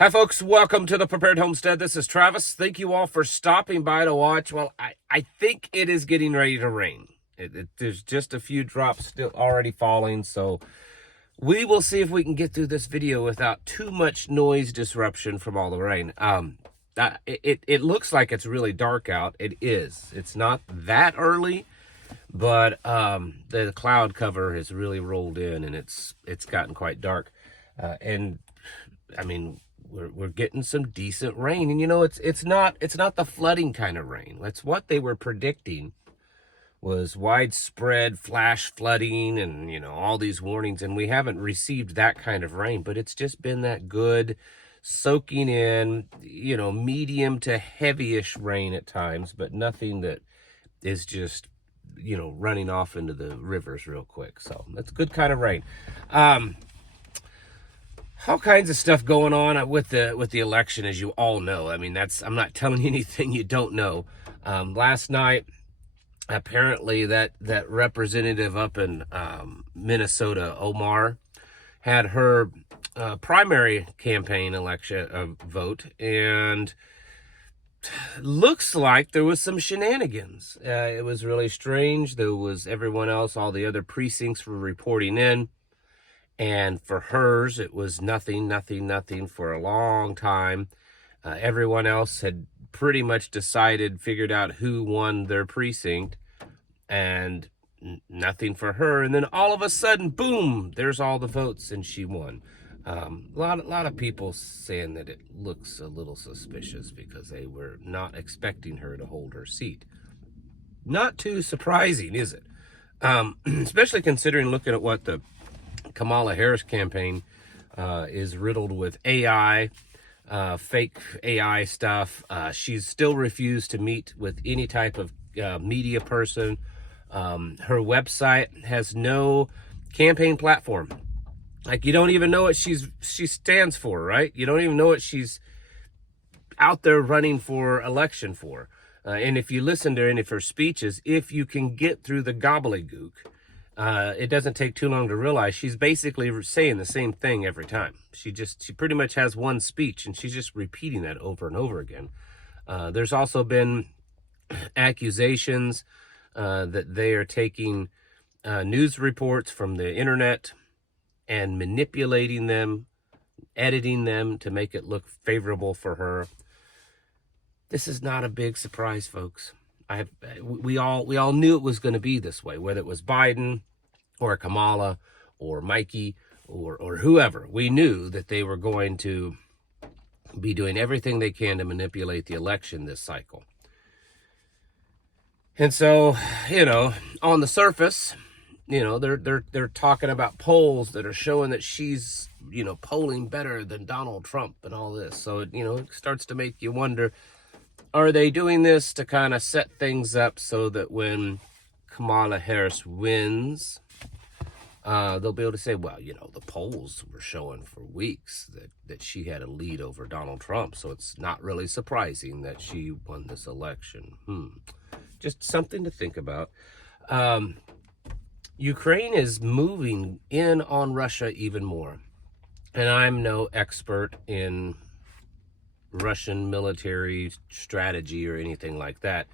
Hi folks, welcome to the Prepared Homestead. This is Travis. Thank you all for stopping by to watch. Well, I think it is getting ready to rain. There's just a few drops still already falling, so we will see if we can get through this video without too much noise disruption from all the rain. It looks like it's really dark out. It is. It's not that early, but the cloud cover has really rolled in and it's gotten quite dark. And I mean, we're getting some decent rain, and it's not the flooding kind of rain. That's what they were predicting, was widespread flash flooding and all these warnings, and we haven't received that kind of rain, but it's just been that good soaking in, medium to heavyish rain at times, but nothing that is just running off into the rivers real quick. So that's good kind of rain. All kinds of stuff going on with the election, as you all know. I mean, I'm not telling you anything you don't know. Last night, apparently that representative up in Minnesota, Omar, had her primary campaign election vote, and looks like there was some shenanigans. It was really strange. There was everyone else, all the other precincts were reporting in. And for hers, it was nothing for a long time. Everyone else had pretty much figured out who won their precinct, and nothing for her. And then all of a sudden, boom, there's all the votes, and she won. A lot of people saying that it looks a little suspicious because they were not expecting her to hold her seat. Not too surprising, is it? Especially considering looking at what the Kamala Harris campaign is riddled with AI, fake AI stuff. She's still refused to meet with any type of media person. Her website has no campaign platform. Like, you don't even know what she stands for, right? You don't even know what she's out there running for election for. And if you listen to any of her speeches, if you can get through the gobbledygook, it doesn't take too long to realize she's basically saying the same thing every time. She pretty much has one speech, and she's just repeating that over and over again. There's also been accusations that they are taking news reports from the internet and manipulating them, editing them to make it look favorable for her. This is not a big surprise, folks. We all knew it was going to be this way, whether it was Biden or Kamala or Mikey or whoever. We knew that they were going to be doing everything they can to manipulate the election this cycle. And so, on the surface, they're talking about polls that are showing that she's, polling better than Donald Trump and all this. So, it starts to make you wonder, are they doing this to kind of set things up so that when Kamala Harris wins, they'll be able to say, well, the polls were showing for weeks that she had a lead over Donald Trump, so it's not really surprising that she won this election. Just something to think about. Ukraine is moving in on Russia even more. And I'm no expert in Russian military strategy or anything like that,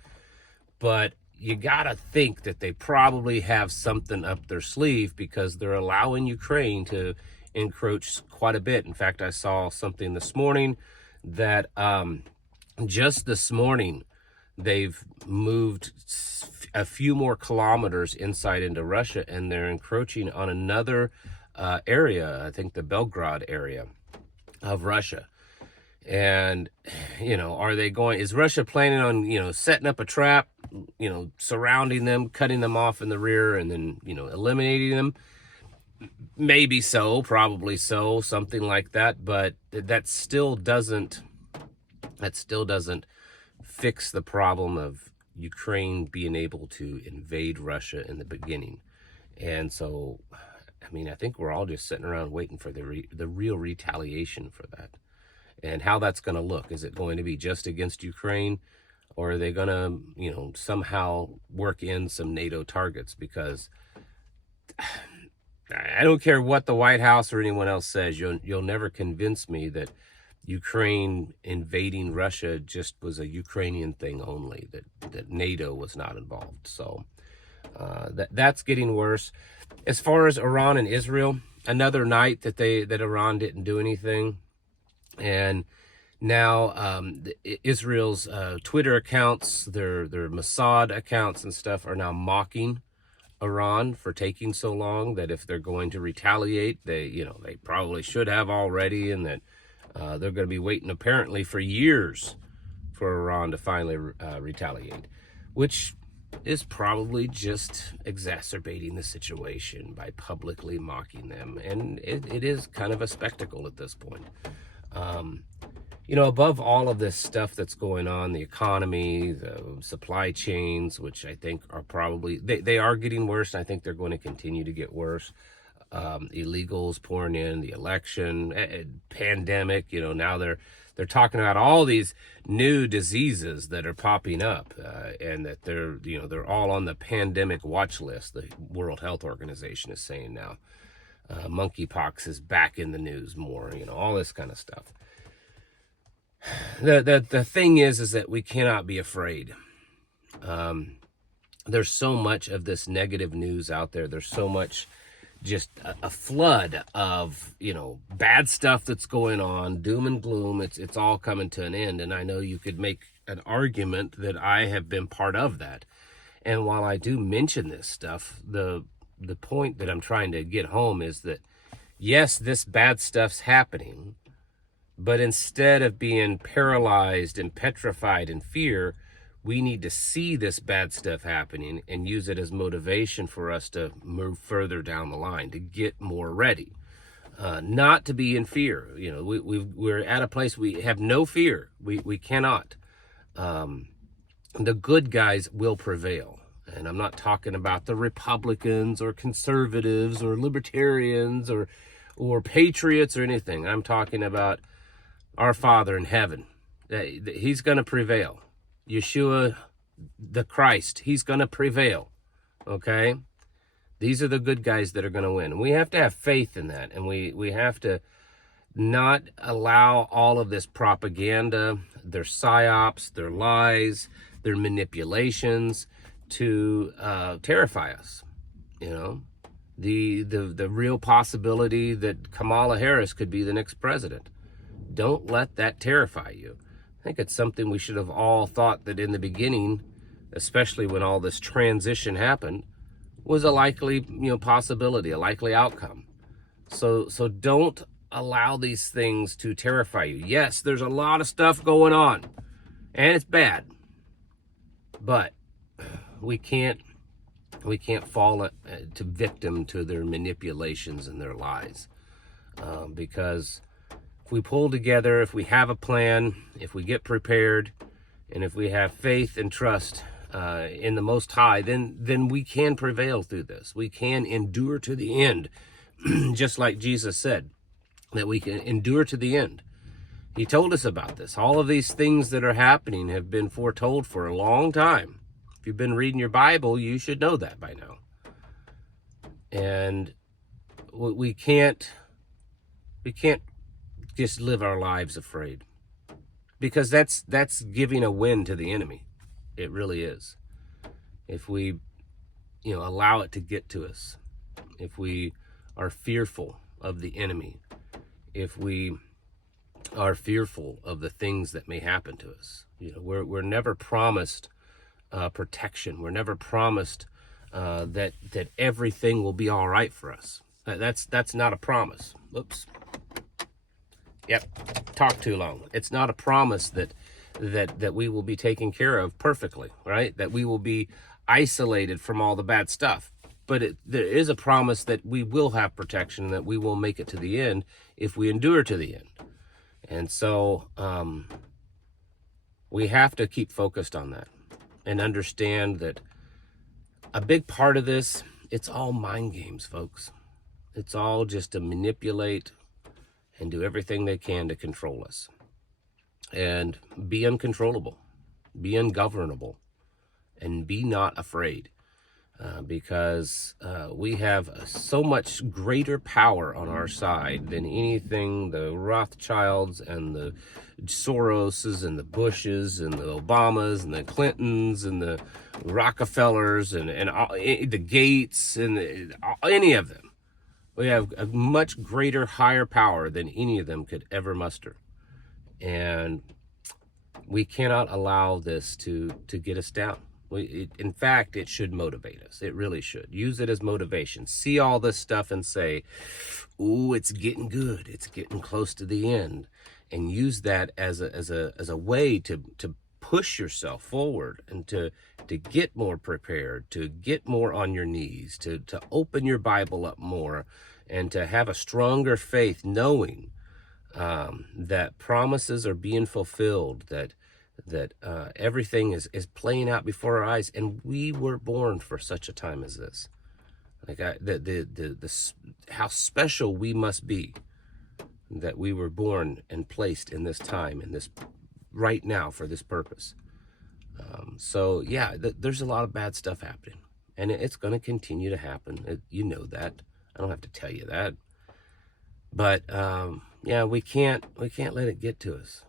but you gotta think that they probably have something up their sleeve, because they're allowing Ukraine to encroach quite a bit. In fact, I saw something this morning that just this morning they've moved a few more kilometers inside into Russia, and they're encroaching on another area, I think the Belgrade area of Russia. And, is Russia planning on, setting up a trap, surrounding them, cutting them off in the rear, and then, eliminating them? Maybe so, probably so, something like that. But that still doesn't fix the problem of Ukraine being able to invade Russia in the beginning. And so, I think we're all just sitting around waiting for the real retaliation for that. And how that's going to look. Is it going to be just against Ukraine, or are they going to, somehow work in some NATO targets? Because I don't care what the White House or anyone else says, you'll never convince me that Ukraine invading Russia just was a Ukrainian thing only, that NATO was not involved. So that's getting worse. As far as Iran and Israel, another night that Iran didn't do anything. And now Israel's Twitter accounts, their Mossad accounts and stuff are now mocking Iran for taking so long, that if they're going to retaliate, they probably should have already, and that they're going to be waiting apparently for years for Iran to finally retaliate, which is probably just exacerbating the situation by publicly mocking them. And it is kind of a spectacle at this point. Above all of this stuff that's going on, the economy, the supply chains, which I think are probably, they are getting worse, and I think they're going to continue to get worse. Illegals pouring in, the election, pandemic, now they're talking about all these new diseases that are popping up, and that they're all on the pandemic watch list, the World Health Organization is saying now. Monkeypox is back in the news more, all this kind of stuff. The thing is that we cannot be afraid. There's so much of this negative news out there. There's so much, just a flood of bad stuff that's going on, doom and gloom. It's all coming to an end. And I know you could make an argument that I have been part of that. And while I do mention this stuff, the point that I'm trying to get home is that, yes, this bad stuff's happening, but instead of being paralyzed and petrified in fear, we need to see this bad stuff happening and use it as motivation for us to move further down the line, to get more ready, not to be in fear. We're at a place we have no fear. We cannot. The good guys will prevail. And I'm not talking about the Republicans or conservatives or libertarians or patriots or anything. I'm talking about our Father in heaven. He's going to prevail. Yeshua, the Christ, he's going to prevail. Okay? These are the good guys that are going to win. And we have to have faith in that. And we have to not allow all of this propaganda, their psyops, their lies, their manipulations to terrify us. The real possibility that Kamala Harris could be the next president. Don't let that terrify you. I think it's something we should have all thought that in the beginning, especially when all this transition happened, was a likely, possibility, a likely outcome. So don't allow these things to terrify you. Yes, there's a lot of stuff going on, and it's bad, but we can't fall to victim to their manipulations and their lies, because if we pull together, if we have a plan, if we get prepared, and if we have faith and trust in the Most High, then we can prevail through this. We can endure to the end, just like Jesus said, that we can endure to the end. He told us about this. All of these things that are happening have been foretold for a long time. If you've been reading your Bible, you should know that by now. And we can't just live our lives afraid, because that's giving a win to the enemy. It really is. If we allow it to get to us, if we are fearful of the enemy, if we are fearful of the things that may happen to us, we're never promised protection. We're never promised that everything will be all right for us. That's not a promise. Oops. Yep, talk too long. It's not a promise that we will be taken care of perfectly, right? That we will be isolated from all the bad stuff. But there is a promise that we will have protection, and that we will make it to the end if we endure to the end. And so we have to keep focused on that and understand that a big part of this, it's all mind games, folks. It's all just to manipulate and do everything they can to control us. And be uncontrollable, be ungovernable, and be not afraid. because we have so much greater power on our side than anything the Rothschilds and the Soroses and the Bushes and the Obamas and the Clintons and the Rockefellers and all, the Gates and any of them. We have a much greater, higher power than any of them could ever muster. And we cannot allow this to get us down. In fact, it should motivate us. It really should. Use it as motivation. See all this stuff and say, ooh, it's getting good. It's getting close to the end. And use that as a way to push yourself forward and to get more prepared, to get more on your knees, to open your Bible up more, and to have a stronger faith, knowing that promises are being fulfilled, that everything is playing out before our eyes, and we were born for such a time as this. Like how special we must be that we were born and placed in this time, in this right now, for this purpose. So yeah, there's a lot of bad stuff happening, and it's going to continue to happen. You know that. I don't have to tell you that. But yeah, we can't let it get to us.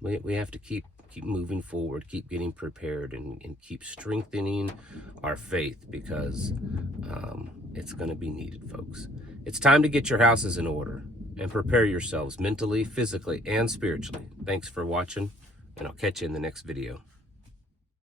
We have to keep moving forward, keep getting prepared, and keep strengthening our faith, because it's going to be needed, folks. It's time to get your houses in order and prepare yourselves mentally, physically, and spiritually. Thanks for watching, and I'll catch you in the next video.